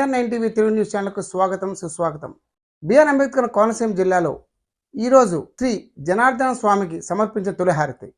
BR9 TV Telugu న్యూస్ ఛానల్కు స్వాగతం సుస్వాగతం. బిఆర్ అంబేద్కర్ కోనసీమ జిల్లాలో ఈ రోజు శ్రీ జనార్దన స్వామికి సమర్పించిన తొలి హారతి